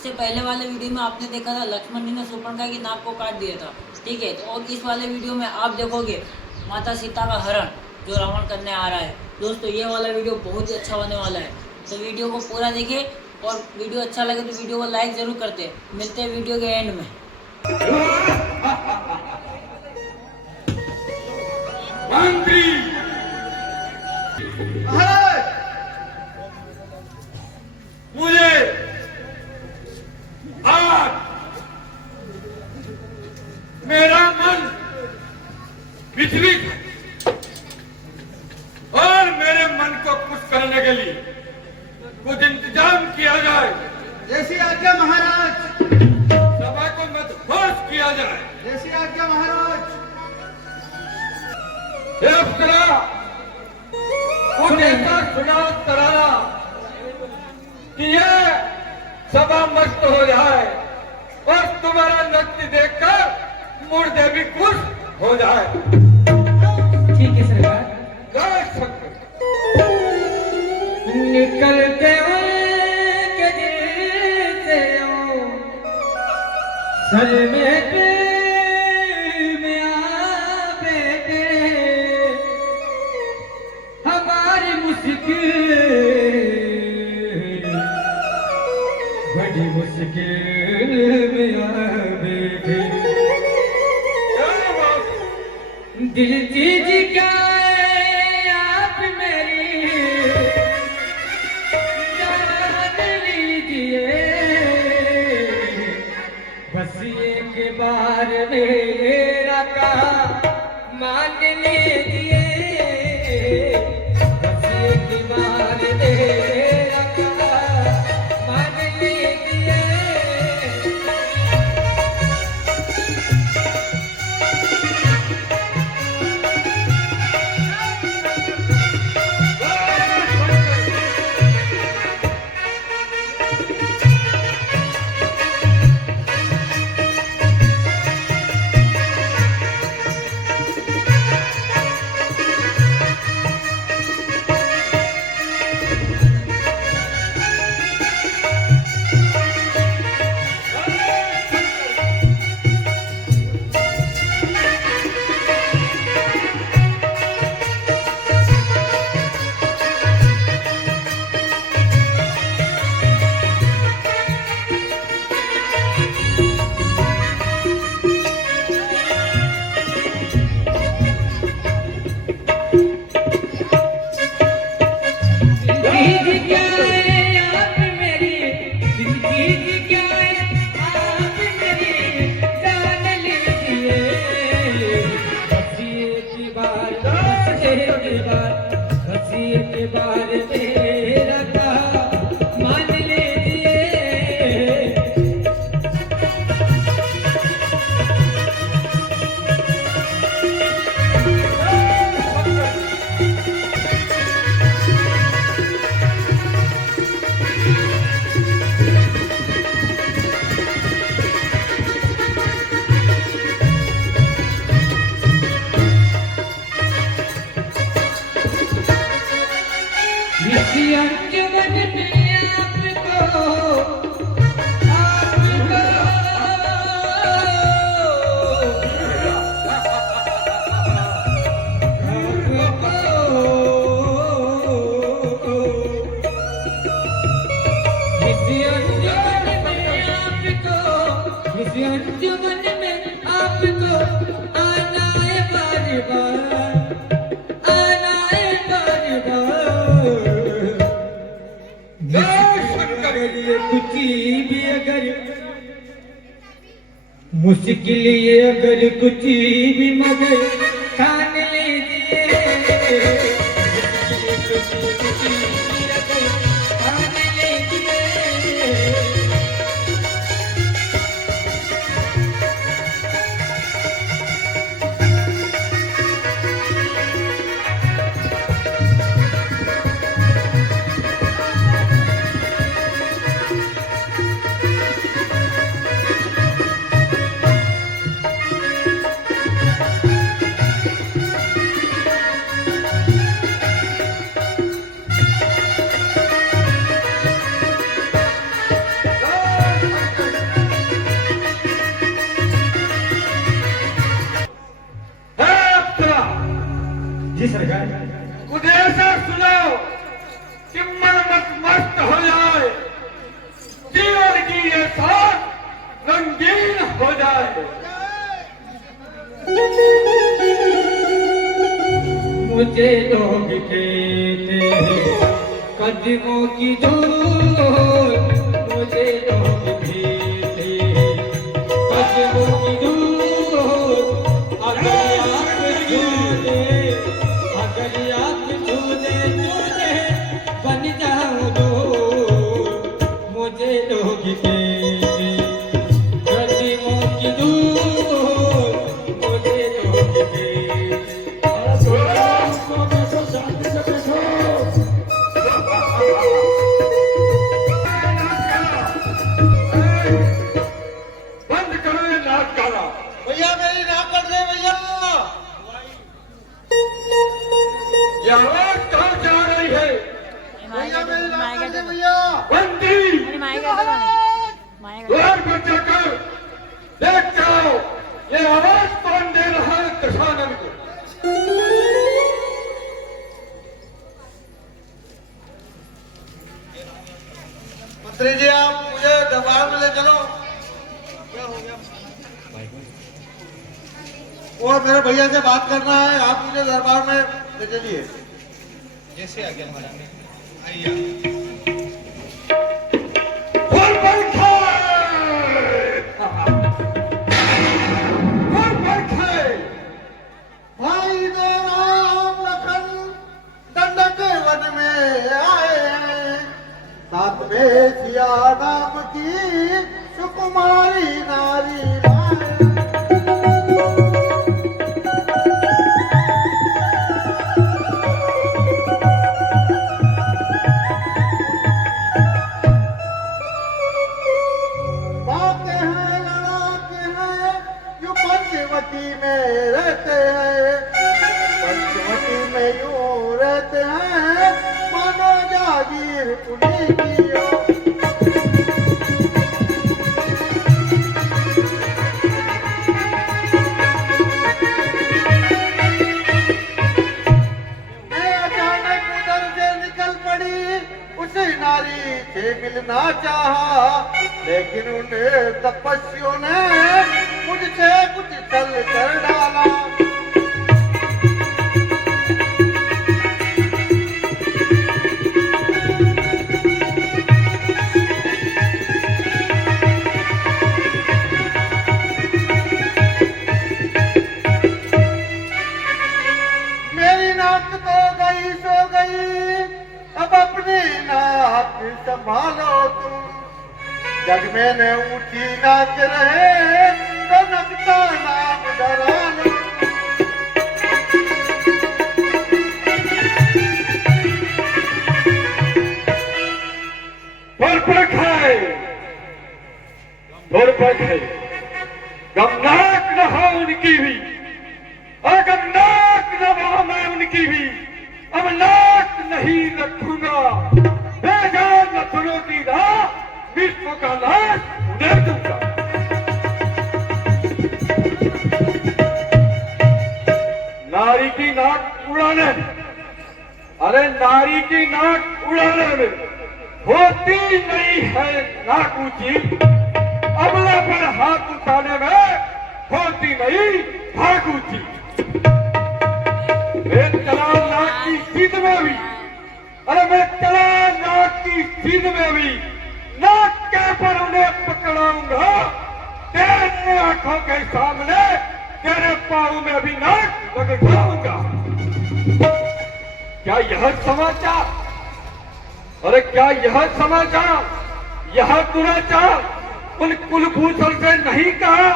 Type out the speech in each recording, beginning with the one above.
इससे पहले वाले वीडियो में आपने देखा था लक्ष्मण जी ने शूर्पणखा की नाक को काट दिया था, ठीक है। तो और इस वाले वीडियो में आप देखोगे माता सीता का हरण जो रावण करने आ रहा है। दोस्तों ये वाला वीडियो बहुत ही अच्छा होने वाला है, तो वीडियो को पूरा देखिए और वीडियो अच्छा लगे तो वीडियो को लाइक जरूर करते। मिलते हैं वीडियो के एंड में। मंत्री मुझे आज मेरा मन विचलित है और मेरे मन को खुश करने के लिए कुछ इंतजाम किया जाए। जैसी आज्ञा महाराज। सभा को मदहोश किया जाए। जैसी आज्ञा महाराज। हे अप्सरा, कुछ ऐसा चुनाव कराना कि ये सभा मस्त हो जाए और तुम्हारा नृत्य देखकर मुर्दे भी खुश हो जाए। ठीक है सरकार। जय शंकर। निकलते के दिल से ओ सर में बेटे हमारी मुश्किल बड़ी मुश्किल में आ बैठे। दिल चीज क्या है आप मेरी जान लीजिए, बस एक बार मेरा कहा मान लीजिए, बस एक बार मेरा कहा मान लीजिए। अंजुमन में आपको आना है बार बार, आना है बार बार। कुछ भी अगर मुश्किल ये अगर कुछ भी मगर ठान लीजिए, हो जाए। मुझे लोग कहते हैं कदमों की धूल, मुझे लोग कहते हैं कदमों की धूल। अगर आँख छू दे, अगर आँख छू दे बन जाऊं धूल। मुझे लोग कहते कदमों की धूल, मुझे लोग कहते। बंद करो ये नाक गाना। भैया मेरी नाक कट गई भैया। ये आवाज कहाँ से आ रही है? भैया मेरी नाक कट गई भैया। बंदी द्वार पर जाकर देख जाओ ये आवाज कौन दे रहा है दशानन को। मंत्री जी आप मुझे दरबार में ले चलो। क्या हो गया? और मेरे भैया से बात करना है, आप मुझे दरबार में ले चलिए। जैसे आ गया हमारा आइए। फुल परखे भाई दो राम लखन दंडक वन में आए हैं, साथ में सिया नाम की सुकुमारी नारी लाए। बाके हैं लड़ाके हैं यूं पंचवटी में रहते हैं, पंचवटी में यूं रहते हैं मानो जागीर उन्हीं की हो। मैं अचानक उधर से निकल पड़ी, उसी नारी से मिलना चाहा, लेकिन उन तपस्वियों ने मुझसे कुछ छल कर डाला। मेरी नाक तो गई सो गई, अब अपनी नाक संभालो तुम। जग में न ऊंची नाक रहे तो नकता नाम डरा लो। गमनाक न हो उनकी भी, और गमनाक न हो मैं उनकी भी। अब नाक नहीं रखूंगा, बेजान नस्लों की राह विश्व का नाश उन्हें दूंगा। नारी की नाक उड़ाने, अरे नारी की नाक उड़ाने में होती नहीं है नाक ऊंची, अबला पर हाथ उठाने में होती नहीं भाग ऊंची। मैं चला नाक की सीध में भी, अरे मैं चला नाक की सीध में भी नाक के पर उन्हें पकड़ाऊंगा। तेरे आंखों के सामने तेरे पाँव में भी नाक लगड़ाऊंगा। क्या यह समाचार, अरे क्या यह समाचार, यह दुराचार उन कुलभूषण से नहीं कहा,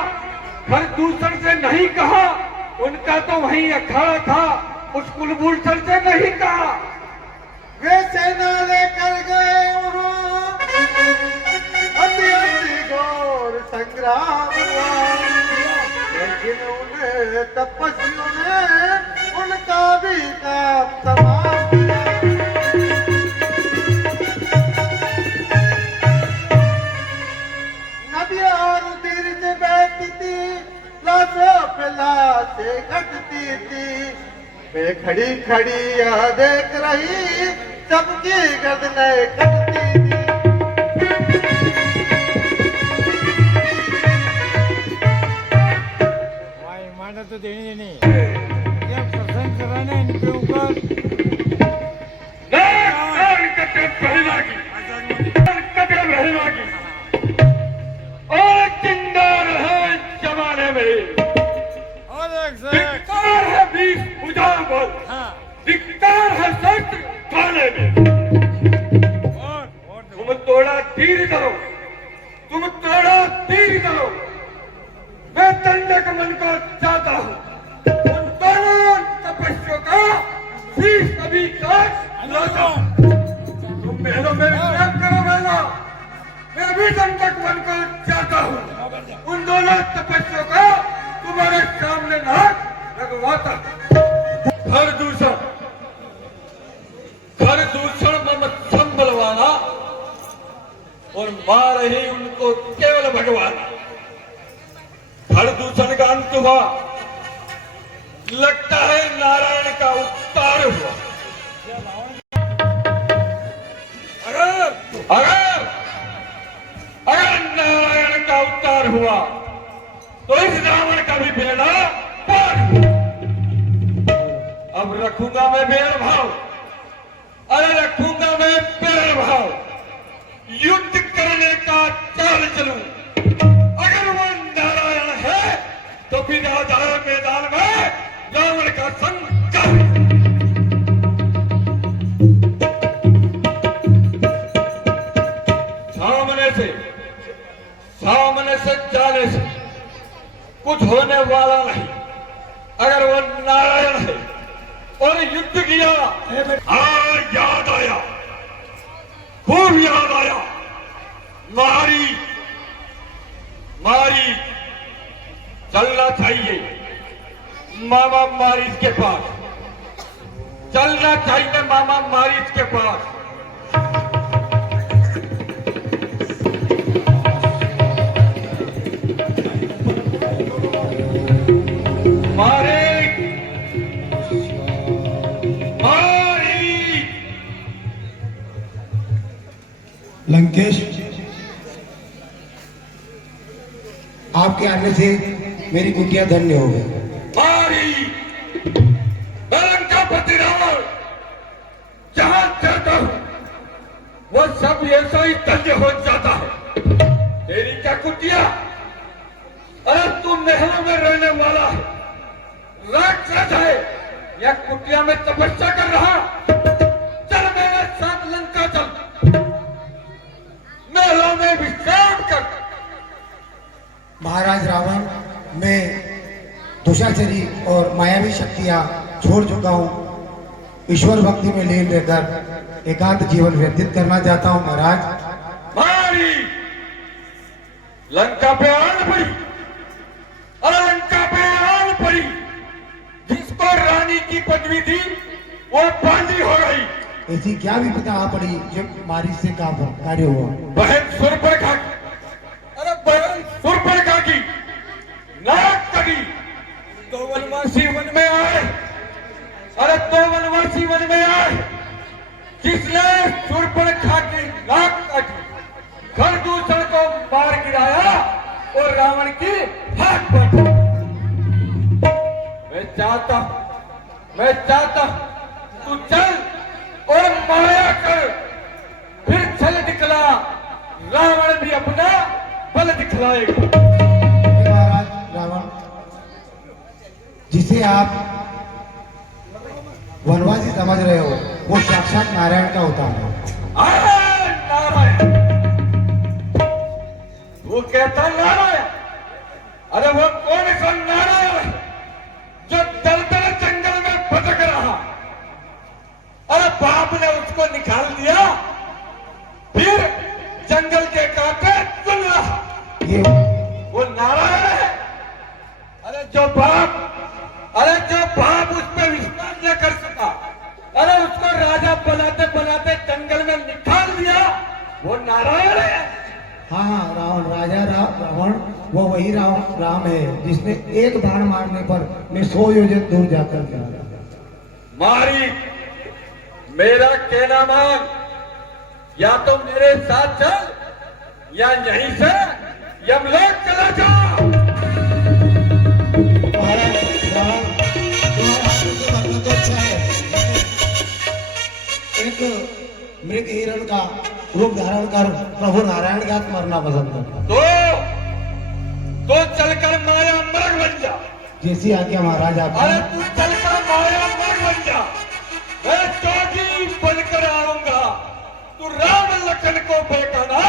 खरदूषण से नहीं कहा, उनका तो वहीं अखाड़ा था, उस कुलभूषण से नहीं कहा। वे सेना लेकर गए वहाँ, अति अति घोर संग्राम हुआ, लेकिन उन्हें तपस्वियों ने उनका भी काम तमाम किया। नदियां रुधिर से बहती थी, लाशों पे लाशें घटती थी। वे खड़ी खड़ी यह देख रही, सबकी गर्दनें कटती थी। तो देनी नहीं क्या प्रसन्न कराना इनके ऊपर और जिंदा रहे जमाने में और एक से धिक्कार है बीस बुझाओ बोल हाँ धिक्कार है शस्त्र खाने में तुम तोड़ा तीर करो तुम तोड़ा तीर करो मैं दंडक मन को चाहता हूँ उन दोनों तपस्वियों का शीश अभी तक लाता तुम बहनों मेरे प्रेम करो बहनों मैं अभी दंडक मन को चाहता हूँ उन दोनों तपस्वियों का तुम्हारे सामने नाक लगवाता हर दूषण मम संभलवाना और मार ही उनको केवल भगवान हर दूषण का अंत हुआ लगता है नारायण का उद्धार हुआ अगर नारायण का उद्धार हुआ तो इस रावण का भी बेड़ा पार हुआ अब रखूंगा मैं भेदभाव अरे रखूंगा मैं भेदभाव युद्ध करने का चाल चलूं अगर वो नारायण है तो फिर आ जाए मैदान में रावण का संग सामने से जाने से कुछ होने वाला नहीं अगर वो नारायण है और युद्ध किया याद आया खूब याद आया मारी चलना चाहिए मामा मारिच के पास चलना चाहिए मामा मारिच के पास लंकेश आपके आने से मेरी कुटिया धन्य हो गई लंकापति रावण जहां जाता हूं वो सब ऐसा ही धन्य हो जाता है तेरी क्या कुटिया अरे तू महलों में रहने वाला है राक्षस है या कुटिया में तपस्या कर रहा चल मेरे साथ लंका चल महलों में विश्राम कर महाराज रावण मैं दुशाचरी और मायावी शक्तियां छोड़ चुका हूँ ईश्वर भक्ति में लीन रहकर एकांत जीवन व्यतीत करना चाहता हूँ महाराज मारी लंका पे आन पड़ी अरे लंका पे आन पड़ी जिसको रानी की पदवी थी वो बांदी हो गई ऐसी क्या विपदा आ पड़ी जब मारिच से कार्य हुआ बहन सुरपरखा अरे बहन सुरपरखा की नाक कटी तो वनवासी वन में आए अरे तो वनवासी वन में आए जिसने सुरपरखा की नाक काटी खरदूषण को मार गिराया और रावण की हाथ पड़ी मैं चाहता तू चल और माया कर फिर चल दिखला रावण भी अपना बल दिखलाएगा महाराज रावण जिसे आप वनवासी समझ रहे हो वो साक्षात नारायण का अवतार है नारायण वो कहता नारायण अरे वो कौन सा नारायण है जो दलदल जंगल में भटक रहा अरे बाप ने उसको निकाल दिया फिर जंगल के कांटे चुन रहा ये वो नारायण है अरे जो बाप उस पर विश्वास न कर सका अरे उसको राजा बनाते बनाते जंगल में निकाल दिया वो नारायण है हाँ रावण रावण वो वही राम है जिसने एक बाण मारने पर मैं 100 योजन दूर जाकर गिरा मारी मेरा कहना मान या तो मेरे साथ चल या यहीं से यमलोक चला जा महाराज हिरण का रूप धारण कर प्रभु नारायण के हाथ मरना पसंद करता। तो चलकर माया मर्ग बन जा। जैसी आज्ञा महाराज अरे आपकी। तू चलकर माया मर्ग बन जा, मैं जोगी बनकर आऊंगा। तू राम लखन को फेंकाना,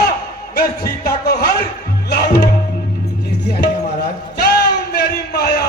मैं सीता को हर लाऊंगा। जैसी आज्ञा महाराज। चल मेरी माया।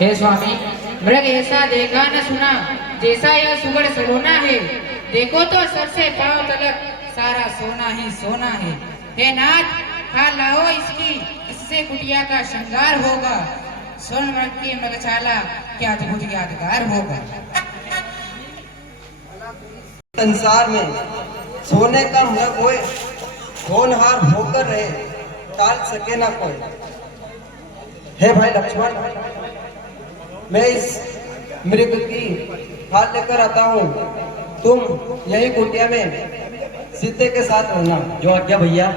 हे स्वामी, मृग ऐसा देखा न सुना जैसा यह सुगढ़ सलोना है। देखो तो सर से पांव तलक सारा सोना ही सोना है। हे नाथ, खा लाओ इसकी, इससे कुटिया का श्रृंगार होगा। स्वर्ण मृग की मृगशाला क्या अद्भुत यादगार होगा। संसार में सोने का मृग होए, होनहार होकर रहे, टाल सके ना कोई। हे भाई लक्ष्मण, मैं इस मृग की हाल लेकर आता हूँ। तुम यही कुटिया में सीते के साथ रहना। जो आज्ञा भैया।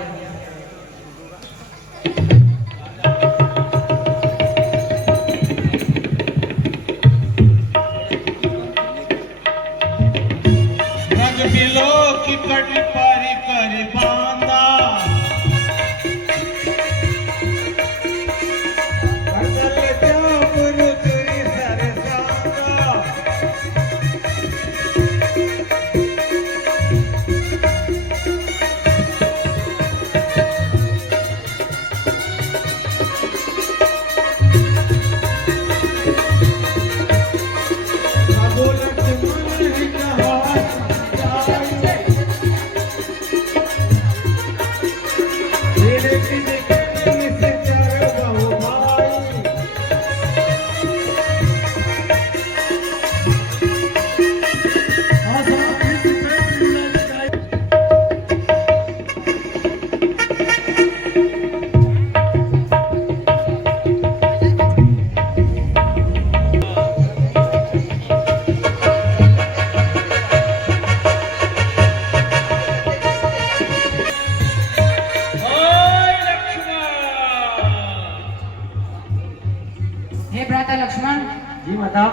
जी माता।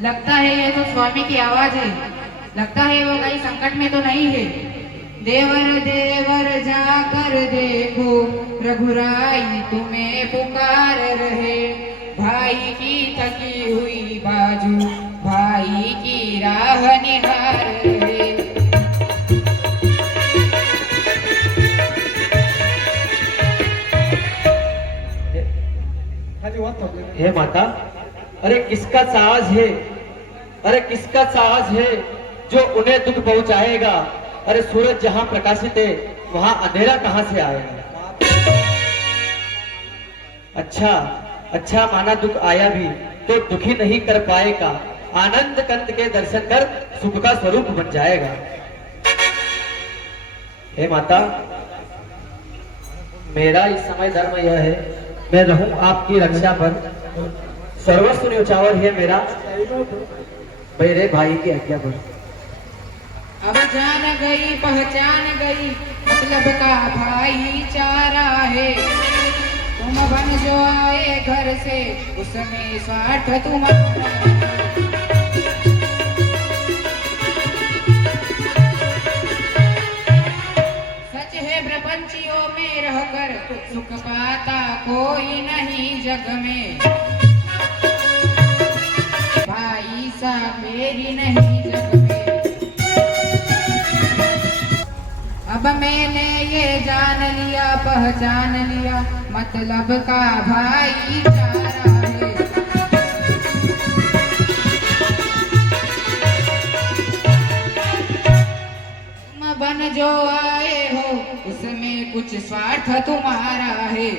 लगता है ये तो स्वामी की आवाज है। लगता है वो कहीं संकट में तो नहीं है। देवर देवर जाकर देखो, रघुराई तुम्हें पुकार रहे। भाई की थकी हुई बाजू, भाई की राह निहार रहे। हे माता, अरे किसका साहस है, अरे किसका साहस है जो उन्हें दुख पहुंचाएगा। अरे सूरज जहां प्रकाशित है वहां अंधेरा कहां से आएगा। अच्छा अच्छा, माना दुख आया भी तो दुखी नहीं कर पाएगा। आनंद कंद के दर्शन कर सुख का स्वरूप बन जाएगा। हे माता, मेरा इस समय धर्म यह है, मैं रहूं आपकी रक्षा पर। सर्वस्व न्यौछावर है मेरा, मेरे भाई की आज्ञा पर। अब जान गई पहचान गई, मतलब का भाईचारा है। तुम बन जो आए घर से, उसमें स्वार्थ तुम्हारा। सच है प्रपंचियों में रहकर, सुख पाता कोई नहीं जग में, भाई सा मेरी नहीं जग में। अब मैंने ये जान लिया पहचान लिया, मतलब का भाईचारा है। तुम बन जो आए हो उसमें कुछ स्वार्थ तुम्हारा है।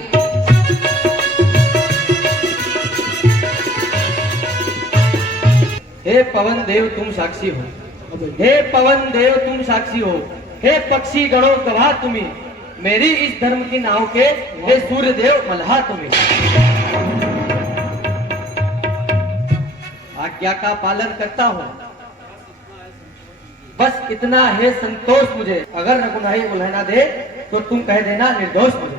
हे पवन देव तुम साक्षी हो, हे पवन देव तुम साक्षी हो, हे पक्षी गणों गवाह तुम्ही, मेरी इस धर्म की नाव के हे सूर्य देव मल्हा तुम्ही। आज्ञा का पालन करता हूँ, बस इतना है संतोष मुझे। अगर रघुनाई उल्हना दे तो तुम कह देना निर्दोष मुझे।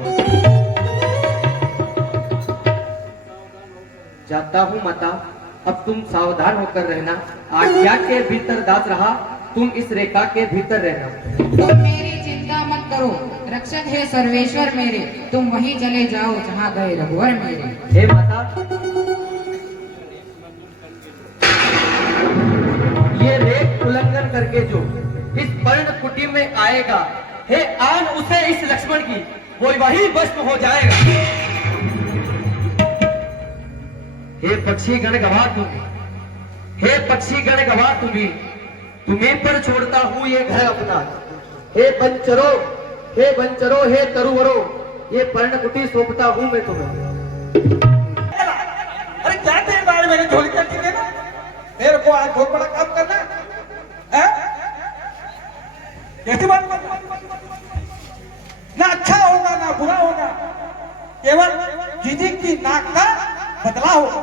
जाता हूँ माता, अब तुम सावधान होकर रहना। आज्ञा के भीतर दास रहा, तुम इस रेखा के भीतर रहना। तुम मेरी चिंता मत करो, रक्षक है सर्वेश्वर मेरे, तुम वहीं चले जाओ जहाँ गए रघुवर मेरे। हे माता, ये रेख उल्लंघन करके जो इस पर्ण कुटी में आएगा, हे आन उसे इस लक्ष्मण की, वो वही भस्म हो जाएगा। हे पक्षी गण गवाह तुम, हे पक्षी गण गवाह तुम्हीं पर छोड़ता हूँ ये घर अपना। हे बंचरो, हे बंचरो, हे तरुवरो, ये पर्णकुटी सौंपता हूँ मैं तुम्हें। अरे क्या तेरे बारे मेरी झोली करती है ना, मेरे को आज बहुत बड़ा काम करना है। कैसी बात ना, अच्छा होगा ना बुरा होगा, केवल जीजी की नाक का बदला होगा।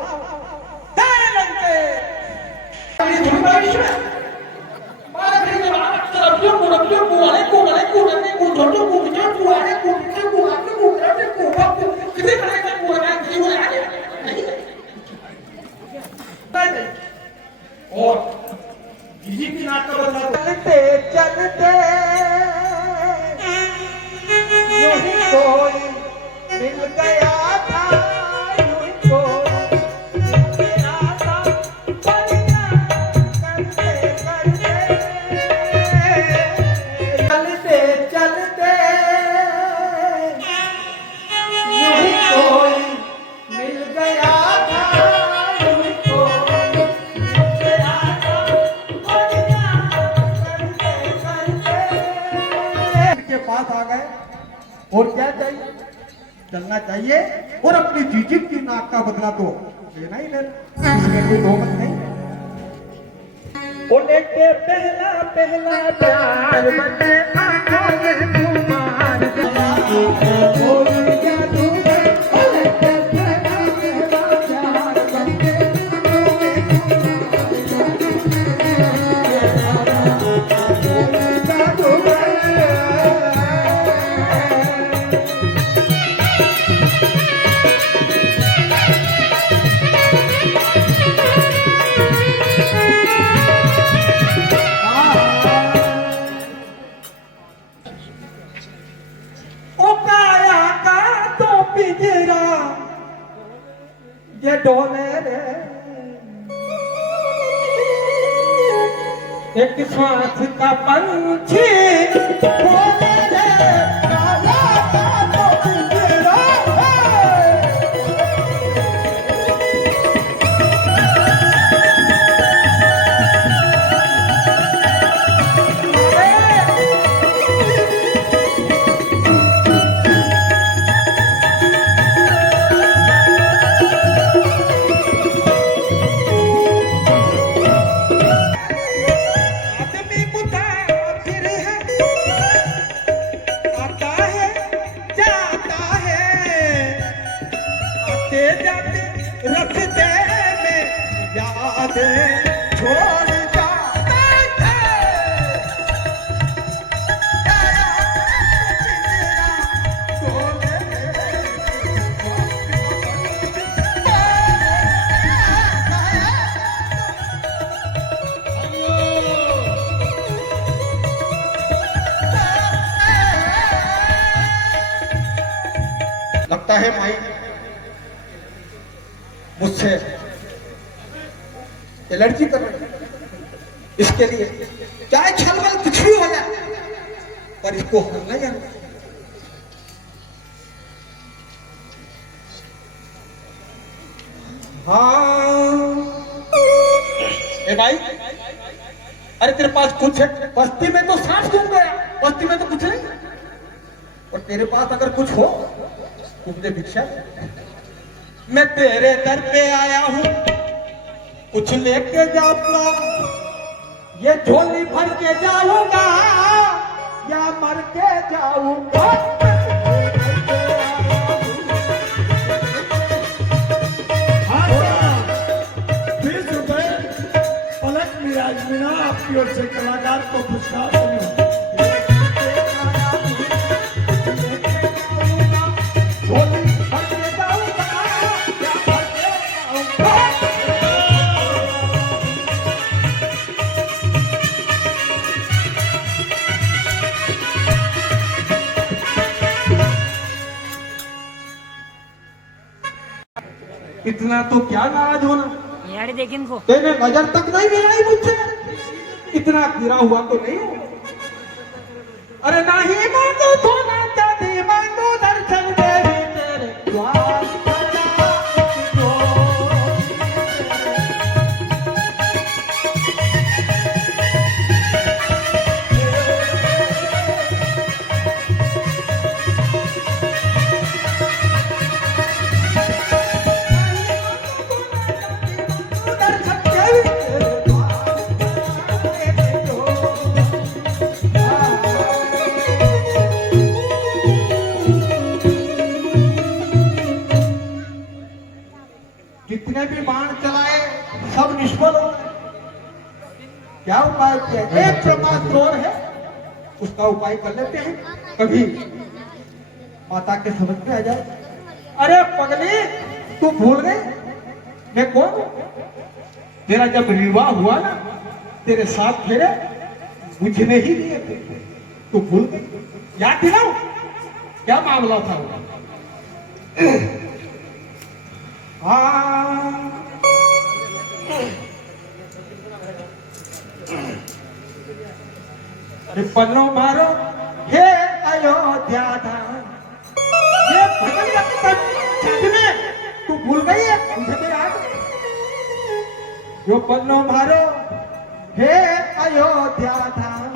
और जीजी की नाक का बदला चलते चलते यूं ही कोई मिल गया था, यूं ही कोई मिल गया था, बढ़िया करते करते चलते चलते यूं ही कोई मिल गया था, यूं ही कोई मिल गया था, बढ़िया करते करते के पास आ गए। और क्या चाहिए, चलना चाहिए और अपनी जीजी की नाक का बदला तो लेना ही लेना, इसमें कोई दो मत नहीं है। वो लेके पहला पहला प्यार बने आंखों में तुम्हार और जादू में, वो लेके पहला पहला प्यार बने आंखों में जादू में। ओ काया का तो पिंजरा ये डोले रे, एक सांस का पंछी बोले रे, काया का तो पिंजरा आदमी मुसाफिर है, आता है जाता है, आते जाते रखते में यादें छोड़ जाते थे। है माई, मुझसे एलर्जी कर रही है। इसके लिए चाहे छलबल कुछ भी हो जाए, पर इसको हरना जरूर। हाँ ए भाई, अरे तेरे पास कुछ है? बस्ती में तो सांस घूम गया, बस्ती में तो कुछ नहीं, और तेरे पास अगर कुछ हो तुम दे भिक्षा। मैं तेरे दर पे आया हूँ, कुछ लेके जाऊंगा, ये झोली भर के जाऊंगा या मर के जाऊंगा। पलक मिराजमिना आपकी ओर से कलाकार को पुरस्कार मिला। इतना तो क्या नाराज होना, यार देख इनको। तेरे नजर तक नहीं मिलाई मुझसे, इतना गिरा हुआ तो नहीं हो। अरे नहीं मांगो सोना चांदी, मांगो दर्शन देवी तेरे द्वार सजा दो। जितने भी बाण चलाए सब निष्फल हो गए। क्या उपाय किया? एक ब्रह्मास्त्र है, उसका उपाय कर लेते हैं, कभी माता के समझ में आ जाए। अरे पगली, तू भूल गई मैं कौन हूं? तेरा जब विवाह हुआ ना, तेरे साथ फेरे मुझे ही दिए थे, तू भूल गई? याद दिलाऊं क्या मामला था वो? अरे पन्नो मारो हे अयोध्या धाम, ये भजन लगता में तू भूल गई है, मुझे तो याद। यो पन्नो मारो हे अयोध्या धाम,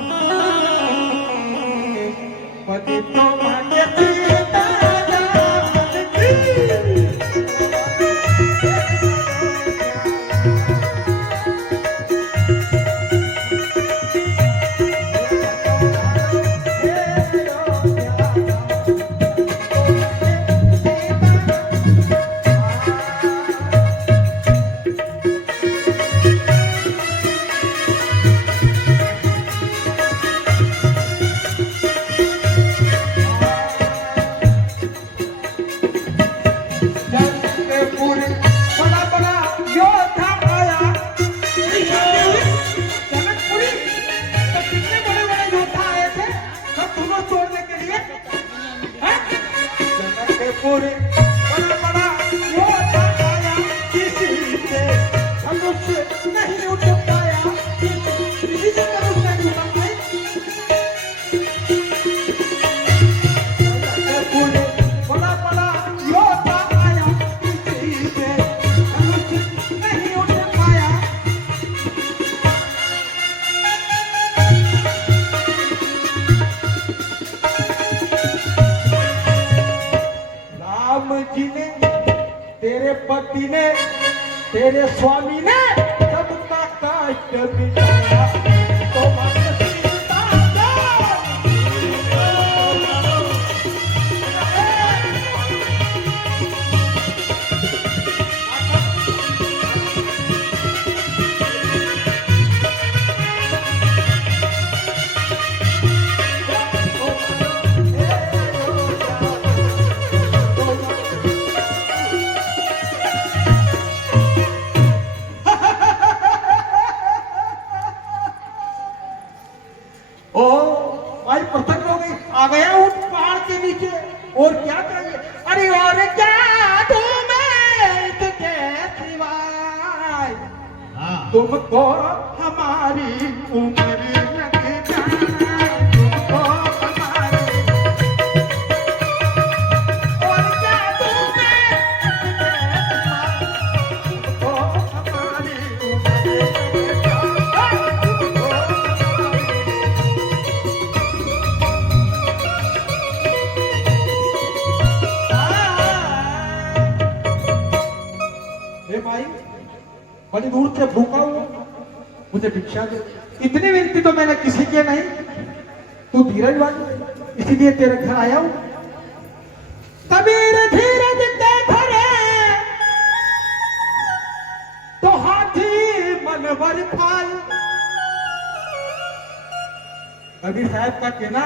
पति तो मांगे सीता राम की। जी ने, तेरे पति ने, तेरे स्वामी ने जब का कष्ट मिटाया तो मत सीता तुमको हमारी उम्र लग जाए, तुमको हमारी और क्या तुम्हें तुमको हमारी उम्र लग जाए, तुमको हे भाई, बड़ी दूर से भूखा हूँ, मुझे भिक्षा दे। इतनी विनती तो मैंने किसी के नहीं, तू धीरज वाली, इसीलिए तेरे घर आया हूँ। कबीर धीरज के घरे तो हाथी मनवर खाए। कबीर साहब का कहना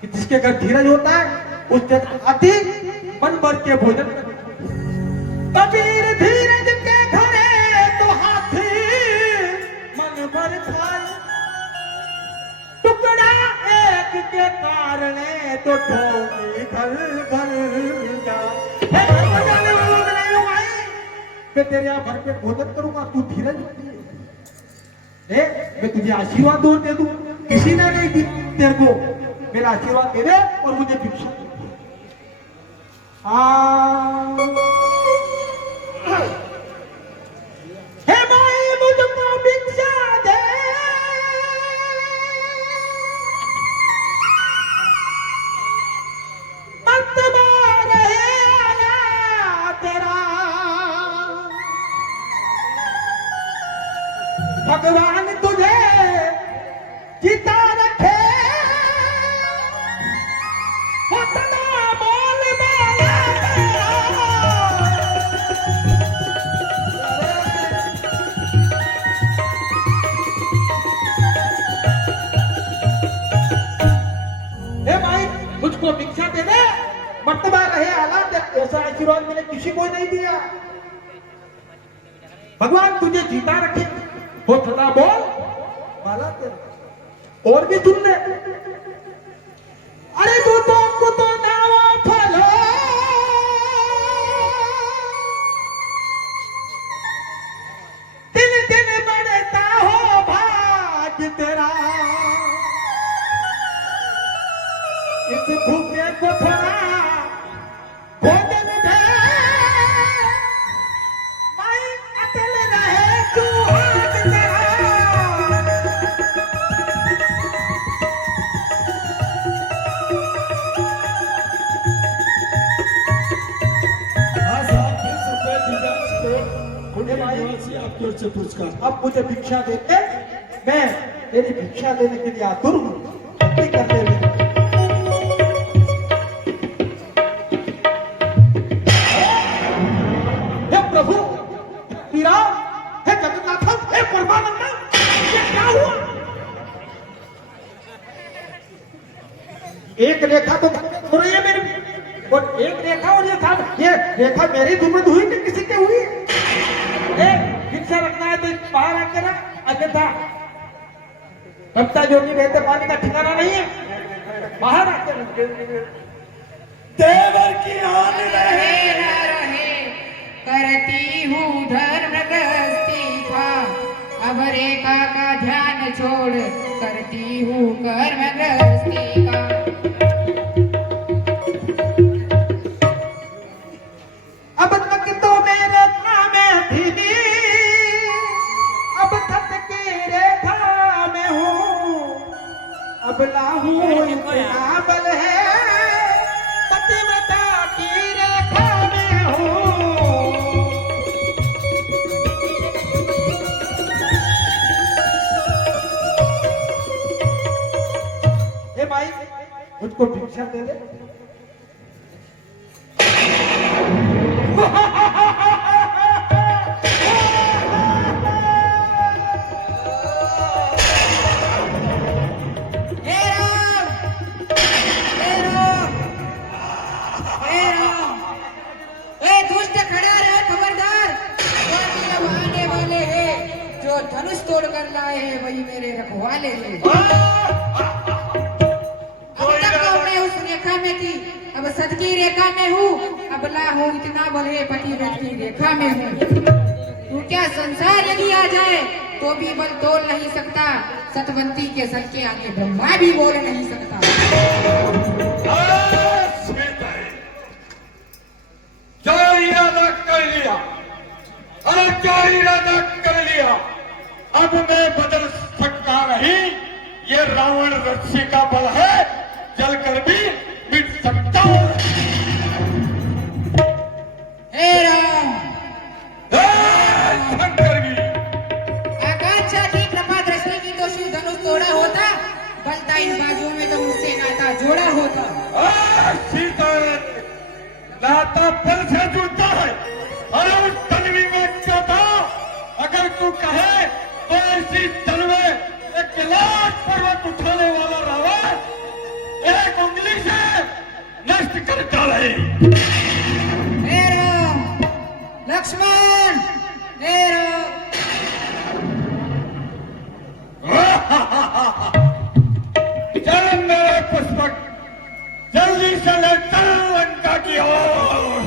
कि जिसके घर धीरज होता है उसके हाथी मन भर के भोजन करते। कबीर धीरज के घरे तो हाथी मन भर खाए, टुकड़ा एक के कारणे तो ठोकी घर घर जाए। हे घर में जाने वालों के नहीं हो भाई, मैं तेरे यहाँ भर के भोजन करूंगा, तू धीरज ले, मैं तुझे आशीर्वाद और दे दूं। किसी ने नहीं दी तेरे को, मेरा आशीर्वाद दे दे और मुझे भिक्षा दे। हे भाई मुझको भिक्षा दे, मर्तबा रहे आया तेरा, भगवान तुझे जीता रखे, उतना बोल माया। हे भाई मुझको भिक्षा दे दे, मर्तबा रहे हालात, ऐसा आशीर्वाद मैंने किसी को नहीं दिया। भगवान तुझे जीता रखे, हो सदा बोल वाला तेरा। और भी सुन ले, अरे तू तो कुतो नावा फलो, दिन दिन बढ़ता हो भाग तेरा, इस भूखे को थोड़ा भोजन दे, माई अटल रहे तू हाथ तेरा। आज आप 20 रुपए निवासी आपकी ओर से पुरस्कार। अब मुझे भिक्षा देते, मैं तेरी भिक्षा लेने के लिए आतुर हूँ। भक्ति करने में हे प्रभु श्री राम, हे जगन्नाथम, हे परमानंद, ये क्या हुआ? एक रेखा तो हो रही है मेरी, और एक रेखा और ये रेखा मेरी दुर्मत हुई कि किसी के हुई? भिक्षा रखना है तो बाहर आके रख, अन्यथा कविता जो नहीं रहते पानी का ठिकाना नहीं है, बाहर आके रख। देवर की आन रहे न रहे, करती हूँ धर्म गृहस्थी का, अब रेखा का ध्यान छोड़, करती हूँ कर्म गृहस्थी का। अब तक तो मेरे नाम धीमी, अब तक की रेखा में हूँ, अब लाहू इतना बल है, पतिव्रता की रेखा में हूँ। हे भाई मुझको भिक्षा दे दे। धनुष तोड़ कर लाए हैं वही मेरे रखवाले हैं। अब तक तो मैं उस रेखा में थी, अब सत की रेखा में हूँ, अब ला हो इतना बल है पतिव्रत की रेखा में हूँ। क्या संसार यदि आ जाए तो भी बल तोड़ नहीं सकता, सतवंती के सर के आगे ब्रह्मा भी बोल नहीं सकता। जो इरादा कर लिया, अरे जो इरादा कर लिया, अब मैं बदल सकता नहीं। ये रावण रस्सी का बल है, जलकर भी मिट सकता हूं। हे राम, शंकर भी आकांक्षा की कृपा दृष्टि की तो शिव धनुष तोड़ा होता, बलता इन बाजुओं में तो मुझसे नाता जोड़ा होता। सीताराम नाता बल से जुड़ता है। अरे उस तन्वी में क्या था? अगर तू कहे तो इसी तन में एक गिलास पर्वत उठाने वाला रावण एक उंगली से नष्ट कर डाले। हे राम, लक्ष्मण, हे राम। चल मेरे पुष्पक, जल्दी से ले चल लंका की ओर।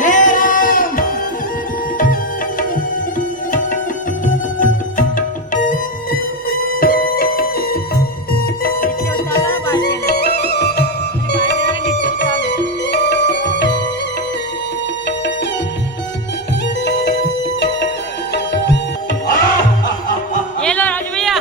हे राम, ये लो राजू भैया।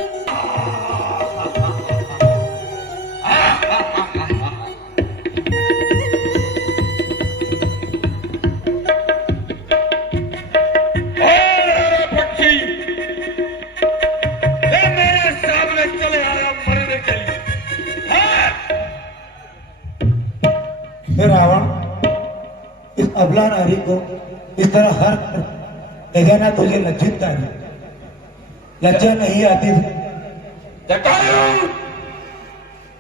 पक्षी मेरे सामने चले आया मरने के लिए। हे रावण, इस अबला नारी को इस तरह हर जगह ना तुझे लज्जित नहीं, लज्जा नहीं आती थी? जटायु,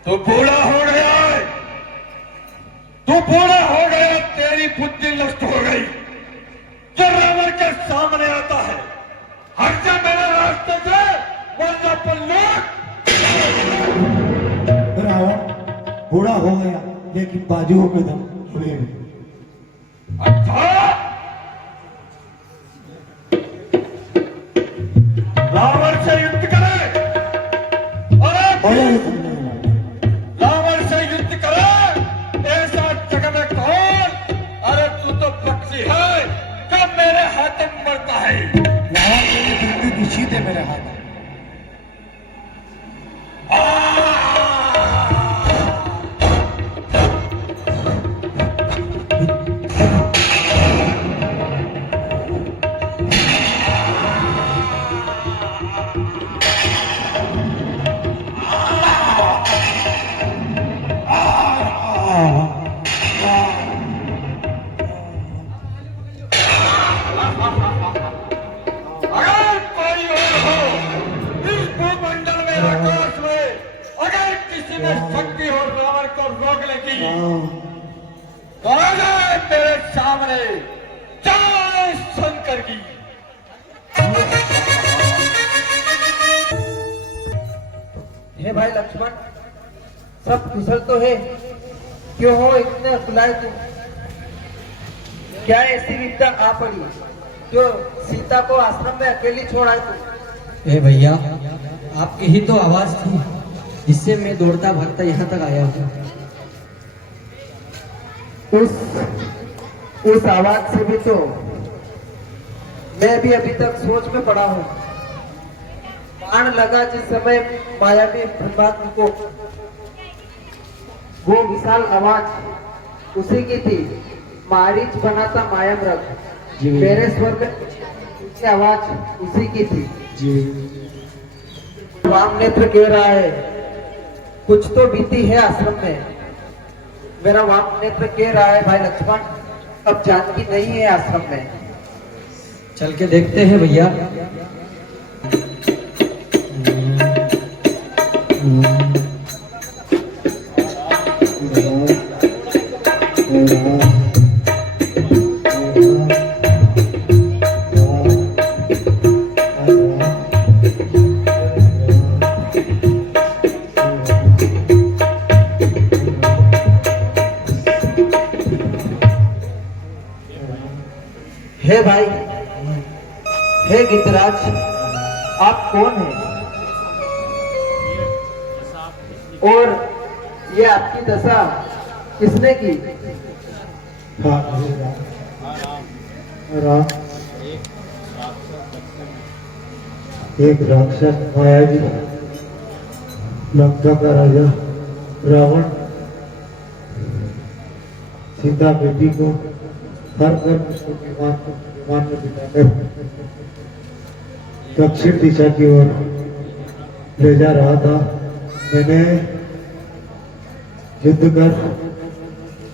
तू बूढ़ा हो गया है, तू बूढ़ा हो गया, तेरी बुद्धि नष्ट हो गई। जो रावण के सामने आता है, हट जा मेरे रास्ते से, वरना पल्लू। रावण बूढ़ा हो गया लेकिन बाजुओं में दम हुए हैं। अच्छा, रावण से युद्ध करे। बोलो अरे ये तुमने बोला। रावण से युद्ध करे, ऐसा जग में कौन? अरे तू तो पक्षी है, कब मेरे हाथ में मरता है। रावण तेरी जिंदगी निश्चित है मेरे हाथ में। अगर कोई और हो इस भूमंडल में, आकाश में, अगर किसी में शक्ति हो रावण को रोकने की, तो आ जाए मेरे सामने, जय शंकर की। हे भाई लक्ष्मण, सब कुशल तो है, क्यों हो इतने अकुलाए तुम? क्या ऐसी विपदा आ पड़ी जो सीता को आश्रम में अकेली छोड़ आए तुम? ए भैया, आपकी ही तो आवाज थी जिससे मैं दौड़ता भागता यहाँ तक आया हूँ। उस आवाज से भी तो मैं भी अभी तक सोच में पड़ा हूँ। बाण लगा जिस समय मायावी ब्रह्मात्म को, वो विशाल आवाज उसी की थी। मारीच बनाता मायामृग, मेरे स्वर में ऊंची आवाज उसी की थी। राम नेत्र कह रहा है कुछ तो बीती है आश्रम में। मेरा वाम नेत्र कह रहा है भाई लक्ष्मण, अब जानकी नहीं है आश्रम में। चल के देखते हैं भैया। हे भाई, हे गिद्धराज, आप कौन हैं? और ये आपकी दशा किसने की? हाँ राम, एक राक्षस माया जी, लंका का राजा रावण सीता बेटी को हर कर उसको विमान में बिठाकर दक्षिण दिशा की ओर ले जा रहा था। मैंने युद्ध कर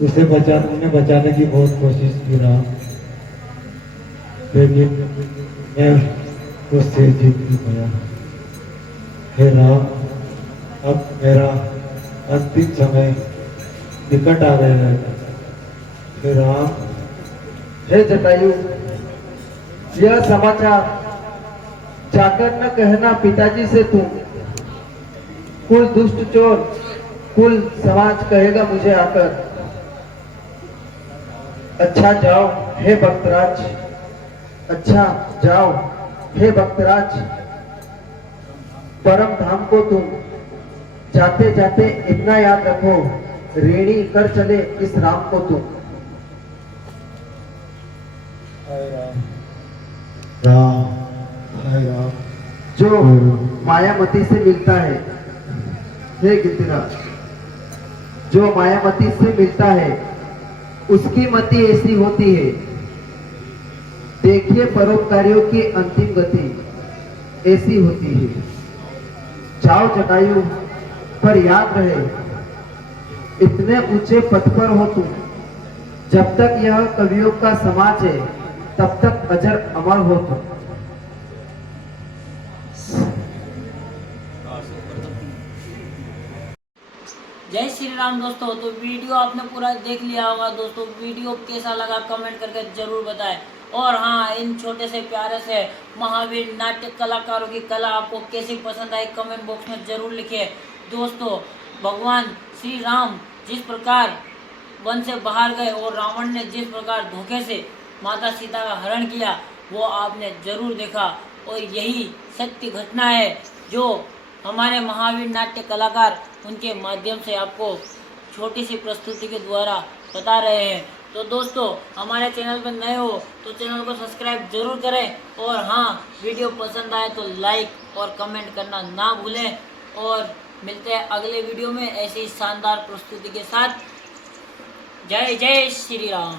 उसे बचाने की बहुत कोशिश की रहा, लेकिन मैं उससे जीत नहीं पाया। हे राम, अब मेरा अंतिम समय निकट आ गया है। हे राम, हे जटायु, यह समाचार जाकर न कहना पिताजी से तुम, कुल दुष्ट चोर, कुल समाज कहेगा मुझे आकर। अच्छा जाओ हे भक्तराज, अच्छा जाओ हे भक्तराज, परम धाम को तुम जाते जाते इतना याद रखो, रेणी कर चले इस राम को तुम। राम, हाय राम, जो मायामती से मिलता है, हे गिद्धराज, जो मायामती से मिलता है उसकी मति ऐसी होती है। देखिए परोपकारियों की अंतिम गति ऐसी होती है। जाओ जटायु, पर याद रहे इतने ऊंचे पद पर हो तुम, जब तक यह कवियों का समाज है तब तक अजर अमर हो तुम। जय श्री राम दोस्तों। तो वीडियो आपने पूरा देख लिया होगा दोस्तों। वीडियो कैसा लगा कमेंट करके जरूर बताएं। और हाँ, इन छोटे से प्यारे से महावीर नाट्य कलाकारों की कला आपको कैसी पसंद आई कमेंट बॉक्स में जरूर लिखिए दोस्तों। भगवान श्री राम जिस प्रकार वन से बाहर गए और रावण ने जिस प्रकार धोखे से माता सीता का हरण किया वो आपने जरूर देखा, और यही सत्य घटना है जो हमारे महावीर नाट्य कलाकार उनके माध्यम से आपको छोटी सी प्रस्तुति के द्वारा बता रहे हैं। तो दोस्तों, हमारे चैनल पर नए हो तो चैनल को सब्सक्राइब जरूर करें, और हाँ, वीडियो पसंद आए तो लाइक और कमेंट करना ना भूलें। और मिलते हैं अगले वीडियो में ऐसी शानदार प्रस्तुति के साथ। जय जय श्री राम।